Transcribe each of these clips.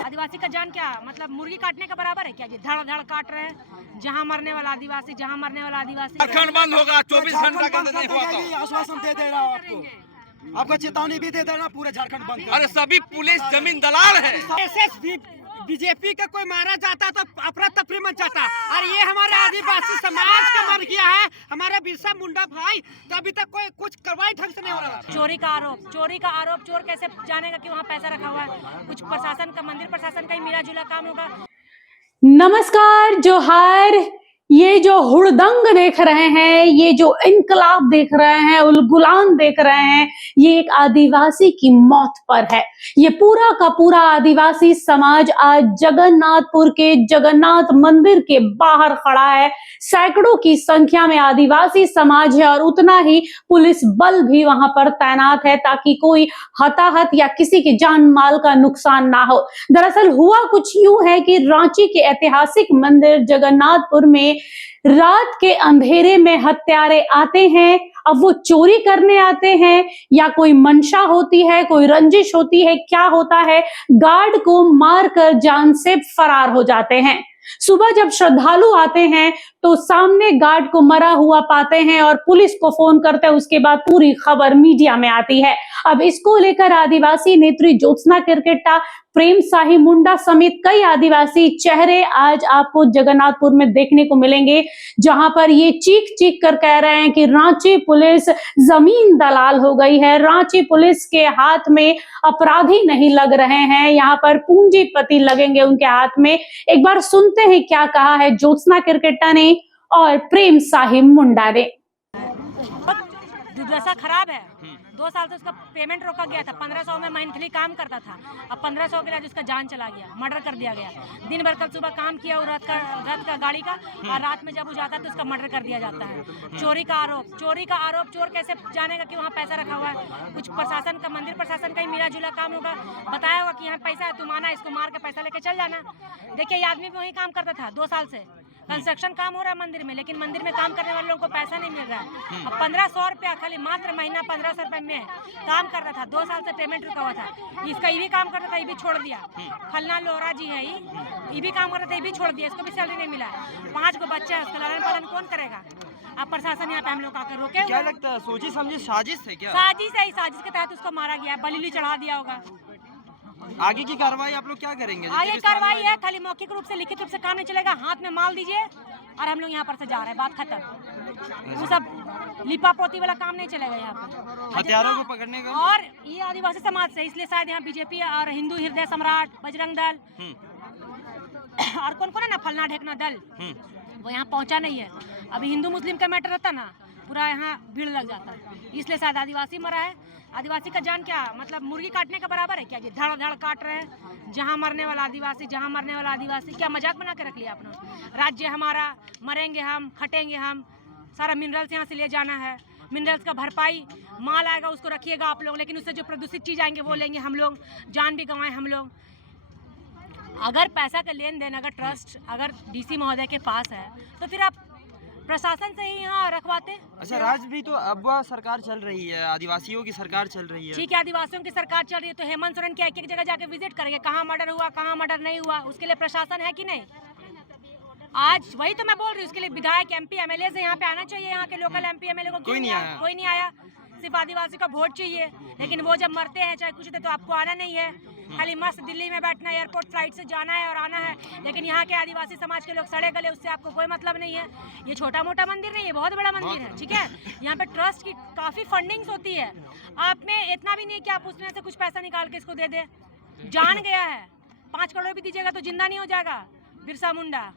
आदिवासी का जान क्या मतलब मुर्गी काटने के बराबर है क्या? ये धड़ धड़ काट रहे हैं, जहाँ मरने वाला आदिवासी, जहाँ मरने वाला आदिवासी। झारखंड बंद होगा 24 घंटा का नहीं हुआ तो आश्वासन दे दे रहा हूँ आपको चेतावनी भी दे देना, पूरे झारखंड बंद। अरे सभी पुलिस जमीन दलाल है। बीजेपी का कोई मारा जाता तो अफरा तफरी मच जाता, और ये हमारे आदिवासी समाज का मर गया है, हमारे बिरसा मुंडा भाई, तो अभी तक कोई कुछ कार्रवाई ढंग से नहीं हो रहा। चोरी का आरोप, चोर कैसे जानेगा कि वहाँ पैसा रखा हुआ है? कुछ प्रशासन का, मंदिर प्रशासन का ही मिला जुला काम होगा। नमस्कार, जोहार। ये जो हुड़दंग देख रहे हैं, ये जो इनकलाब देख रहे हैं, उलगुलान देख रहे हैं, ये एक आदिवासी की मौत पर है। ये पूरा का पूरा आदिवासी समाज आज जगन्नाथपुर के जगन्नाथ मंदिर के बाहर खड़ा है। सैकड़ों की संख्या में आदिवासी समाज है और उतना ही पुलिस बल भी वहां पर तैनात है ताकि कोई हताहत या किसी के जान माल का नुकसान ना हो। दरअसल हुआ कुछ यूं है कि रांची के ऐतिहासिक मंदिर जगन्नाथपुर में रात के अंधेरे में हत्यारे आते हैं। अब वो चोरी करने आते हैं या कोई मंशा होती है, कोई रंजिश होती है, क्या होता है, गार्ड को मारकर जान से फरार हो जाते हैं। सुबह जब श्रद्धालु आते हैं तो सामने गार्ड को मरा हुआ पाते हैं और पुलिस को फोन करते हैं। उसके बाद पूरी खबर मीडिया में आती है। अब इसको लेकर आदिवासी नेत्री ज्योत्सना किरकेट्टा, प्रेम साही मुंडा समेत कई आदिवासी चेहरे आज आपको जगन्नाथपुर में देखने को मिलेंगे, जहां पर ये चीख चीख कर कह रहे हैं कि रांची पुलिस जमीन दलाल हो गई है, रांची पुलिस के हाथ में अपराधी नहीं लग रहे हैं, यहाँ पर पूंजीपति लगेंगे उनके हाथ में। एक बार सुनते हैं क्या कहा है ज्योत्सना किरकेट्टा ने और प्रेम साही मुंडा ने। दुर्दशा खराब है। 2 साल से उसका पेमेंट रोका गया था। 1500 में मंथली काम करता था, अब 1500 के लिए उसका जान चला गया, मर्डर कर दिया गया। दिन भर कल सुबह काम किया और रात का गाड़ी का, और रात में जब वो जाता है तो उसका मर्डर कर दिया जाता है। चोरी का आरोप, चोर कैसे जानेगा कि वहाँ पैसा रखा हुआ है? कुछ प्रशासन का, मंदिर प्रशासन का ही मिला जुला काम होगा। बताया होगा कि यहाँ पैसा है, तुम आना, इसको मार के पैसा लेके चल जाना। देखिए ये आदमी भी वही काम करता था 2 साल से। कंस्ट्रक्शन काम हो रहा है मंदिर में, लेकिन मंदिर में काम करने वाले लोगों को पैसा नहीं मिल रहा है। अब 1500 रुपया खाली मात्र महीना 1500 रुपये में काम करता था। 2 साल से पेमेंट रुका हुआ था। इसका ये भी काम करता था, ये भी छोड़ दिया। खलना लोहरा जी है, ये भी काम करता था, ये भी छोड़ दिया। इसको भी सैलरी नहीं मिला है। 5 को बच्चे हैं, उसका लालन पालन कौन करेगा? अब प्रशासन यहाँ पे हम लोग आकर रोके। क्या लगता है, सोची समझी साजिश है क्या? साजिश है, साजिश के तहत उसको मारा गया है, बलि चढ़ा दिया होगा। आगे की कार्रवाई आप लोग क्या करेंगे? आगे कार्रवाई है, खाली मौखिक रूप से, लिखित रूप से काम नहीं चलेगा। हाथ में माल दीजिए और हम लोग यहाँ पर से जा रहे हैं, बात खत्म। वो सब लिपा पोती वाला काम नहीं चलेगा यहाँ पे। हथियारों को पकड़ने का। और ये आदिवासी समाज से, इसलिए शायद यहाँ बीजेपी और हिंदू हृदय सम्राट, बजरंग दल और कौन है ना, फलना ढेकना दल, वो यहाँ पहुँचा नहीं है। अभी हिंदू मुस्लिम का मैटर रहता ना, पूरा यहाँ भीड़ लग जाता है, इसलिए शायद आदिवासी मरा है। आदिवासी का जान क्या मतलब मुर्गी काटने के बराबर है क्या? ये धड़ धड़ काट रहे हैं, जहाँ मरने वाला आदिवासी, जहाँ मरने वाला आदिवासी। क्या मजाक बना के रख लिया आपने? राज्य हमारा, मरेंगे हम, खटेंगे हम, सारा मिनरल्स यहाँ से ले जाना है, मिनरल्स का भरपाई माल आएगा उसको रखिएगा आप लोग, लेकिन उससे जो प्रदूषित चीज़ आएंगे वो लेंगे हम लोग, जान भी गंवाएं हम लोग। अगर पैसा का लेन देन, अगर ट्रस्ट अगर डीसी महोदय के पास है तो फिर आप प्रशासन से ही यहाँ रखवाते। अच्छा, राज्य भी तो अब सरकार चल रही है, आदिवासियों की सरकार चल रही है। ठीक है, आदिवासियों की सरकार चल रही है तो हेमंत सोरेन क्या एक जगह जाके विजिट करेंगे, कहाँ मर्डर हुआ, कहाँ मर्डर नहीं हुआ? उसके लिए प्रशासन है कि नहीं? आज वही तो मैं बोल रही हूँ, उसके लिए विधायक, एमपी, एमएलए से यहाँ पे आना चाहिए। यहाँ के लोकल एमपी एमएलए को कोई नहीं आया। सिर्फ आदिवासी का वोट चाहिए, लेकिन वो जब मरते हैं चाहे कुछ होते तो आपको आना नहीं है। खाली मस्त दिल्ली में बैठना, एयरपोर्ट फ्लाइट से जाना है और आना है, लेकिन यहाँ के आदिवासी समाज के लोग सड़े गले, उससे आपको कोई मतलब नहीं है। ये छोटा मोटा मंदिर नहीं है, बहुत बड़ा मंदिर है, ठीक है। यहाँ पे ट्रस्ट की काफ़ी फंडिंग्स होती है। आप में इतना भी नहीं कि आप उसमें से कुछ पैसा निकाल के इसको दे दे। जान गया है, 5 करोड़ भी दीजिएगा तो जिंदा नहीं हो जाएगा बिरसा मुंडा।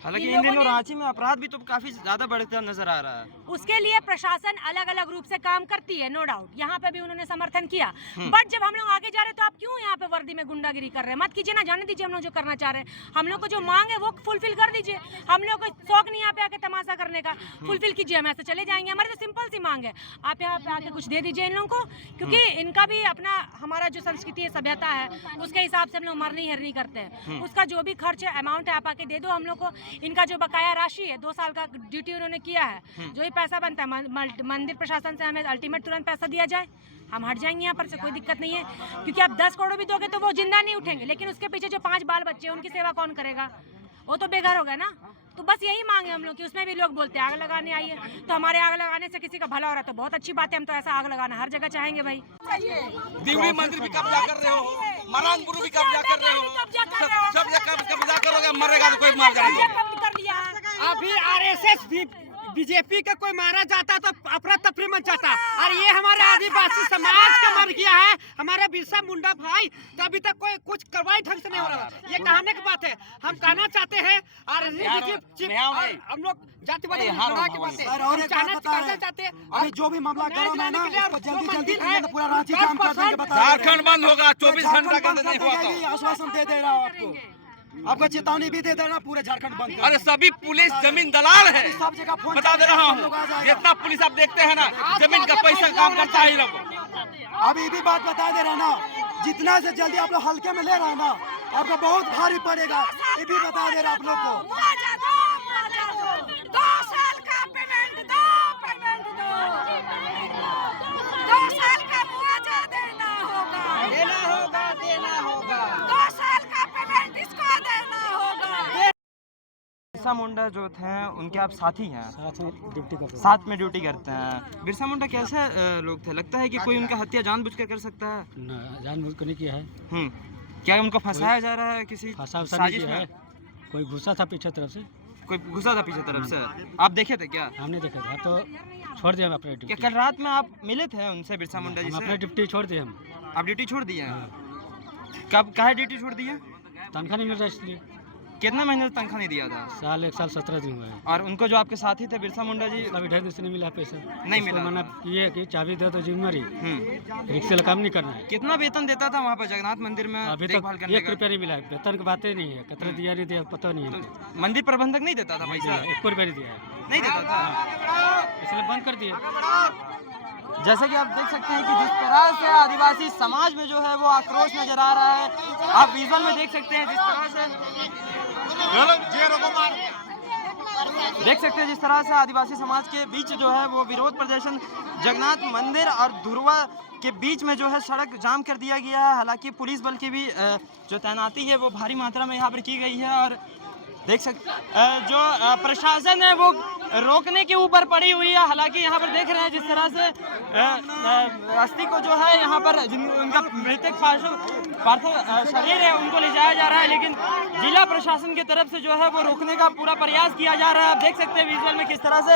हालांकि इन दिनों रांची में अपराध भी तो काफी ज्यादा बढ़ता नजर आ रहा है। उसके लिए प्रशासन अलग अलग रूप से काम करती है, नो डाउट। यहाँ पे भी उन्होंने समर्थन किया, बट जब हम लोग आगे जा रहे हैं तो आप क्यों यहाँ पे वर्दी में गुंडागिरी कर रहे हैं? मत कीजिए ना, जाने दीजिए हम लोग जो करना चाह रहे हैं। हम लोग को जो मांग है वो फुलफिल कर दीजिए। हम लोग को शौक नहीं यहाँ पे आके तमाशा करने का, फुलफिल कीजिए, हम ऐसे चले जाएंगे। हमारी तो सिंपल सी मांग है, आप यहाँ पे आके कुछ दे दीजिए इन लोगों को, क्योंकि इनका भी अपना, हमारा जो संस्कृति है, सभ्यता है, उसके हिसाब से हम लोग मरनी हरनी करते हैं। उसका जो भी खर्च है, अमाउंट है, आप आके दे दो हम लोग को। इनका जो बकाया राशि है 2 साल का ड्यूटी उन्होंने किया है, जो ही पैसा बनता है मंदिर प्रशासन से हमें अल्टीमेट तुरंत पैसा दिया जाए, हम हट जाएंगे यहाँ पर से, कोई दिक्कत नहीं है। क्योंकि आप 10 करोड़ भी दोगे तो वो जिंदा नहीं उठेंगे, लेकिन उसके पीछे जो 5 बाल बच्चे हैं उनकी सेवा कौन करेगा, वो तो बेघर हो गया ना। तो बस यही मांगे हम लोग कि उसमें भी लोग बोलते हैं आग लगाने आई है, तो हमारे आग लगाने से किसी का भला हो रहा है तो बहुत अच्छी बात है, हम तो ऐसा आग लगाना हर जगह चाहेंगे भाई। देवी मंदिर भी कब्जा कर रहे हो, मरानपुर भी कब्जा कर रहे हो, सब जगह कब्जा करोगे, मरेगा तो कोई मार जाएगा। अभी आरएसएस बीजेपी का कोई मारा जाता तो अफरा तफरी मच जाता, और ये हमारे आदिवासी समाज का मर गया है, हमारे बिरसा मुंडा भाई, तो अभी तक कोई कुछ कार्रवाई ढंग से नहीं हो रहा। ये कहने की बात है, हम कहना चाहते हैं और हम लोग जातिवादी लड़ा के बात है, चाहते हैं अभी जो भी मामला गरम है ना उसको जल्दी जल्दी पूरा रांची जाम कर देंगे, बता झारखंड बंद होगा, 24 घंटा के अंदर नहीं हुआ तो। आश्वासन दे रहा हूँ आपको, आपका चेतावनी भी दे देना, पूरे झारखंड बंद कर अरे सभी पुलिस जमीन दलाल है, सब जगह फोन बता दे रहा हूँ। जितना पुलिस आप देखते हैं ना, जमीन का पैसा काम करता है ये लोग। अभी भी बात बता दे रहा ना, जितना से जल्दी आप लोग हल्के में ले रहे हैं ना, आपको बहुत भारी पड़ेगा, ये भी बता दे रहा आप लोग को। 2 साल का पेमेंट दो, 2 साल का मुआवजा देना होगा, देना होगा। 2 साल का पेमेंट इसको देना होगा। बिरसा मुंडा जो थे उनके आप साथी हैं, साथ में ड्यूटी करते हैं। बिरसा मुंडा कैसे लोग थे, लगता है कि कोई उनका हत्या जानबूझकर कर सकता है? जानबूझ कर नहीं किया है, क्या उनको फंसाया जा रहा है किसी साजिश है, में? कोई गुस्सा था पीछे तरफ से, कोई घुसा था पीछे तरफ से, आप देखे थे क्या? हमने देखा था तो छोड़ दिया हम अपने क्या ड्यूटी, कल रात में आप मिले थे उनसे, बिरसा मुंडा जी हम से? अपने ड्यूटी छोड़ दिए हम। आप ड्यूटी छोड़ दिए हैं? कब काहे ड्यूटी छोड़ दिए? तनख्वाह नहीं मिल रहा इसलिए। कितने महीने से तनख्वाह नहीं दिया था? 1 साल 17 दिन हुआ है, और उनको जो आपके साथी थे बिरसा मुंडा जी, अभी ढेर दिन से नहीं मिला पैसा, नहीं मिला। मना ये कि चाबी दे दो जिम्मेवारी, रिक्शे काम नहीं करना है। कितना वेतन देता था वहाँ पर जगन्नाथ मंदिर में अभी देखभाल तक करने 1 का? रुपया नहीं मिला है, वेतन की बातें नहीं है, कितना दिया नहीं दिया पता नहीं है, तो मंदिर प्रबंधक नहीं देता था पैसा? 1 रुपया नहीं दिया है, नहीं देता था, इसलिए बंद कर दिए। जैसे कि आप देख सकते हैं कि जिस तरह से आदिवासी समाज में जो है वो आक्रोश नजर आ रहा है, आप विजुअल में देख सकते हैं जिस तरह से जिस तरह से आदिवासी समाज के बीच जो है वो विरोध प्रदर्शन जगन्नाथ मंदिर और धुरवा के बीच में जो है सड़क जाम कर दिया गया है। हालांकि पुलिस बल की भी जो तैनाती है वो भारी मात्रा में यहाँ पर की गई है, और देख सकते जो प्रशासन है वो रोकने के ऊपर पड़ी हुई है। हालांकि यहाँ पर देख रहे हैं जिस तरह से अस्थि को जो है यहाँ पर उनका मृतक पार्थिव शरीर है उनको ले जाया जा रहा है, लेकिन जिला प्रशासन की तरफ से जो है वो रोकने का पूरा प्रयास किया जा रहा है। आप देख सकते हैं विजुअल में किस तरह से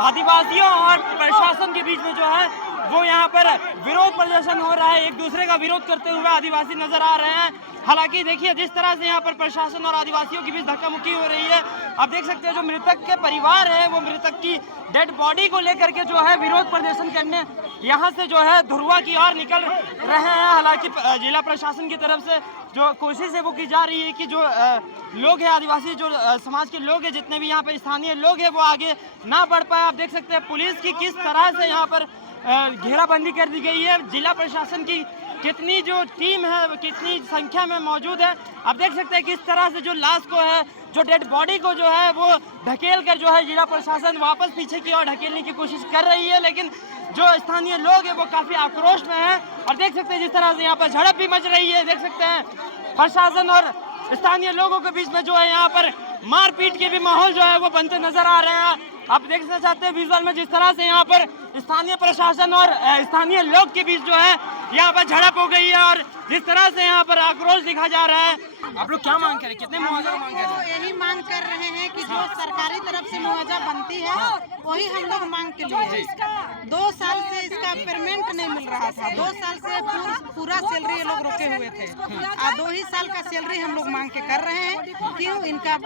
आदिवासियों और प्रशासन के बीच में जो है वो यहाँ पर विरोध प्रदर्शन हो रहा है, एक दूसरे का विरोध करते हुए आदिवासी नजर आ रहे हैं। हालांकि देखिए जिस तरह से यहाँ पर प्रशासन और आदिवासियों के बीच धक्का मुक्की हो रही है, आप देख सकते हैं जो मृतक के परिवार है वो मृतक की डेड बॉडी को लेकर के जो है विरोध प्रदर्शन करने यहाँ से जो है धुरवा की ओर निकल रहे हैं। हालांकि जिला प्रशासन की तरफ से जो कोशिश है वो की जा रही है कि जो लोग हैं आदिवासी जो समाज के लोग हैं, जितने भी यहाँ पर स्थानीय लोग हैं वो आगे ना बढ़ पाए। आप देख सकते हैं पुलिस की किस तरह से यहाँ पर घेराबंदी कर दी गई है, जिला प्रशासन की कितनी जो टीम है वो कितनी संख्या में मौजूद है। आप देख सकते हैं किस तरह से जो लाश को है, जो डेड बॉडी को जो है वो ढकेल कर जो है जिला प्रशासन वापस पीछे की ओर ढकेलने की कोशिश कर रही है, लेकिन जो स्थानीय लोग हैं वो काफी आक्रोश में हैं। और देख सकते हैं जिस तरह से यहाँ पर झड़प भी मच रही है, देख सकते हैं प्रशासन और स्थानीय लोगों के बीच में जो है यहाँ पर मारपीट के भी माहौल जो है वो बनते नजर आ रहे हैं। आप देखना चाहते हैं विजुअल में जिस तरह से यहाँ पर स्थानीय प्रशासन और स्थानीय लोग के बीच जो है यहाँ पर झड़प हो गई है, और जिस तरह से यहाँ पर आक्रोश दिखा जा रहा है। आप लोग क्या मांग कर रहे हैं, कितने मुआवजा मांग कर रहे हैं? यही मांग कर रहे हैं कि जो सरकारी तरफ से मुआवजा बनती है वही हम लोग मांग के लिए। 2 साल से इसका पेमेंट नहीं मिल रहा था, 2 साल से पूरा सैलरी ये लोग रोके हुए थे, और 2 ही साल का सैलरी हम लोग मांग के कर रहे हैं। क्यों? इनका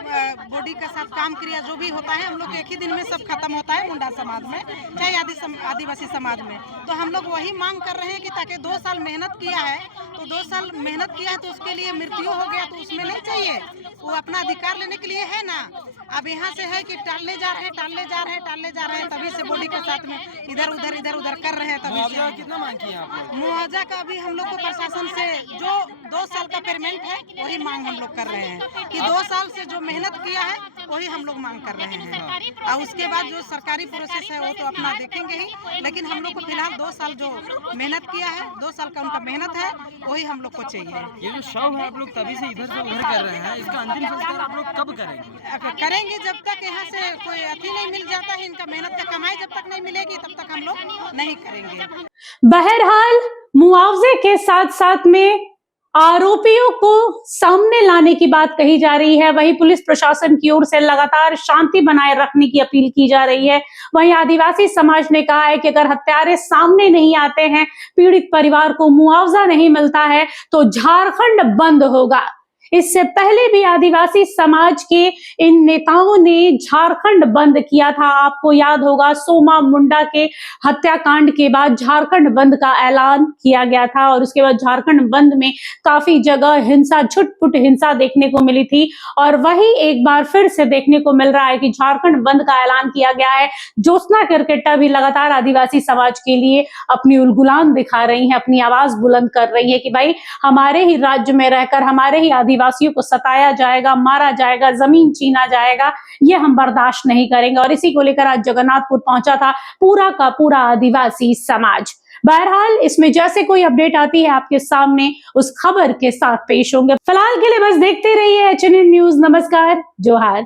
बॉडी का साथ काम क्रिया जो भी होता है हम लोग एक ही दिन में सब खत्म होता है मुंडा समाज में, चाहे आदिवासी समाज में। तो हम लोग वही मांग कर रहे हैं कि ताकि 2 साल मेहनत किया है, तो 2 साल मेहनत किया है तो उसके लिए मृत्यु हो गया गया तो उसमें नहीं चाहिए, वो अपना अधिकार लेने के लिए है ना। अब यहाँ से है कि टालने जा रहे हैं, तभी से बॉडी के साथ में इधर उधर कर रहे हैं। तभी मुआवजा कितना मांग किए आप लोग? मुआवजा का अभी हम लोग को प्रशासन से जो 2 साल का पेमेंट है वही मांग हम लोग कर रहे हैं कि 2 साल से जो मेहनत किया है वही हम लोग मांग कर रहे हैं। और उसके बाद जो सरकारी प्रोसेस है वो तो अपना देखेंगे ही, लेकिन हम लोग को फिलहाल 2 साल जो मेहनत किया है, 2 साल का उनका मेहनत है, वही हम लोग को चाहिए। ये जो शव है आप लोग तभी से इधर से उधर कर रहे हैं, इसका अंतिम संस्कार आप लोग कब करेंगे? करेंगे जब तक यहाँ से कोई अथी नहीं मिल जाता है, इनका मेहनत का कमाई जब तक नहीं मिलेगी तब तक हम लोग नहीं करेंगे। बहरहाल मुआवजे के साथ साथ में आरोपियों को सामने लाने की बात कही जा रही है। वहीं पुलिस प्रशासन की ओर से लगातार शांति बनाए रखने की अपील की जा रही है। वहीं आदिवासी समाज ने कहा है कि अगर हत्यारे सामने नहीं आते हैं, पीड़ित परिवार को मुआवजा नहीं मिलता है तो झारखंड बंद होगा। इससे पहले भी आदिवासी समाज के इन नेताओं ने झारखंड बंद किया था। आपको याद होगा, सोमा मुंडा के हत्याकांड के बाद झारखंड बंद का ऐलान किया गया था और उसके बाद झारखंड बंद में काफी जगह हिंसा, छुटपुट हिंसा देखने को मिली थी। और वही एक बार फिर से देखने को मिल रहा है कि झारखंड बंद का ऐलान किया गया है। ज्योत्सना केरकेट्टा भी लगातार आदिवासी समाज के लिए अपनी उलगुलान दिखा रही है, अपनी आवाज बुलंद कर रही है कि भाई हमारे ही राज्य में रहकर हमारे ही आदिवासियों को सताया जाएगा, मारा जाएगा, जमीन छीना जाएगा, ये हम बर्दाश्त नहीं करेंगे। और इसी को लेकर आज जगन्नाथपुर पहुंचा था पूरा का पूरा आदिवासी समाज। बहरहाल इसमें जैसे कोई अपडेट आती है आपके सामने उस खबर के साथ पेश होंगे। फिलहाल के लिए बस देखते रहिए HNN न्यूज। नमस्कार, जोहार।